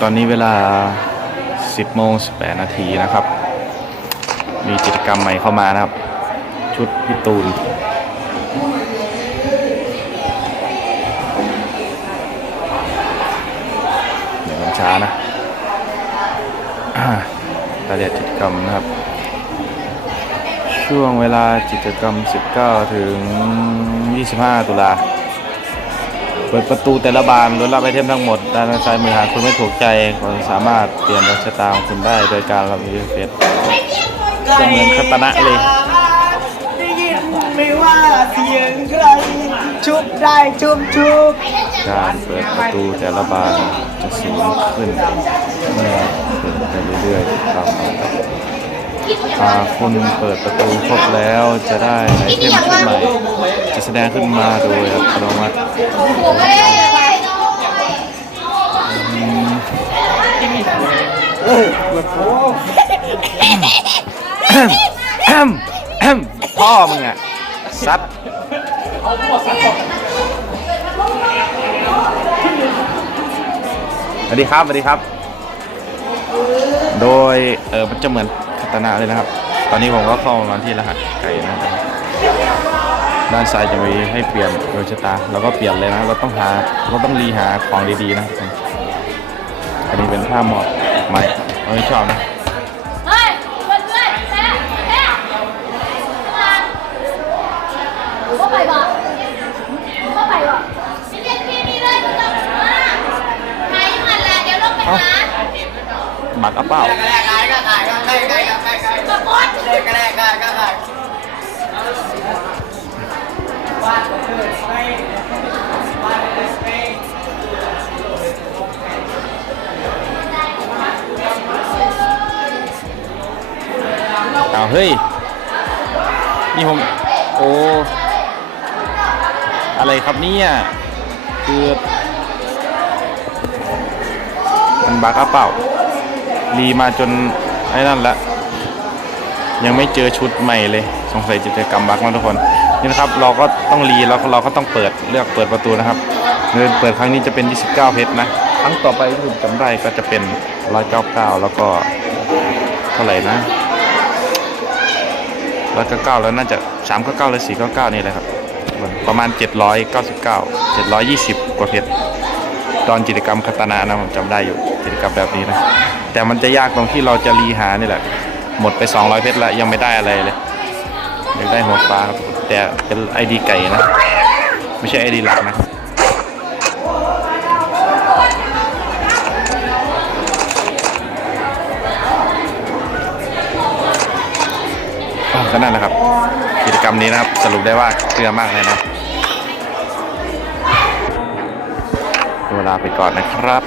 ตอนนี้เวลา 10โมง18นาทีนะครับ มีกิจกรรมใหม่เข้ามานะครับ ชุดพี่ตูนเดี๋ยวช้านะอ่ารายละเอียดกิจกรรมนะครับ ช่วงเวลากิจกรรม 19 ถึง 25 ตุลา เปิดประตูแต่ละบานล้วนรับไอเทมทั้งหมด ด้านซ้ายมือหากคุณไม่ถูกใจคุณสามารถเปลี่ยนดวงชะตาของคุณได้โดยการรับรีเฟซจะเหมือนคาตานะเลยได้ยินไม่ว่าเสียงใครชุบได้ชุบชุบการเปิดประตูแต่ละบานจะสูงขึ้นเมื่อเปิดไปเรื่อยๆตามลำดับหากคุณเปิดประตูครบแล้วจะได้ไอเทมชุดใหม่จะ แสดงขึ้นมาโดยอัตโนมัติแอมแอมพ่อมึงอะซัดสวัสดีครับสวัสดีครับ โดยเออมันจะเหมือนคาตานะเลยนะครับ ตอนนี้ผมก็เข้ามาที่รหัสไก่นะครับ ด้านซ้ายจะมีให้เปลี่ยนดวงชะตาเราก็เปลี่ยนเลยนะเราต้องหาเราต้องรีหาของดีๆนะทุกคนอันนี้เป็นผ้าหมอบไม้เราไม่ชอบนะเฮ้ยเพื่อนเพื่อนแท้แท้มาก็ไปบ่ก็ไปบ่เรียนที่นี่เลยไม่ต้องมาไห เอาเฮ้ย นี่ผม โอ้ อะไรครับเนี่ยคือมันบักกระเป๋ารีมาจนไอ้นั่นละ ยังไม่เจอชุดใหม่เลย สงสัยกิจกรรมบักมาทุกคน นี่นะครับ เราก็ต้องรีแล้วเราก็ต้องเปิดเลือกเปิดประตูนะครับเงินเปิดครั้งนี้จะเป็น 29 เพชรนะ ครั้งต่อไปที่ผมจำได้ก็จะเป็น 199 แล้วก็เท่าไหร่นะ ร้อยเก้าเก้าแล้วน่าจะสามเก้าเก้าหรือสี่เก้าเก้านี่แหละครับ ประมาณเจ็ดร้อยเก้าสิบเก้าเจ็ดร้อยยี่สิบกว่าเพชรตอนกิจกรรมคาตานานะผมจำได้อยู่กิจกรรมแบบนี้นะ แต่มันจะยากตรงที่เราจะรีหานี่แหละ หมดไปสองร้อยเพชรแล้วยังไม่ได้อะไรเลยอยากได้หัวฟ้าครับแต่เป็นไอดีไก่นะ ไม่ใช่ไอดีหลักนะอะ ก็นั่นแหละครับ กิจกรรมนี้นะครับ สรุปได้ว่าเกลือมากเลยนะเวลาไปก่อนนะครับ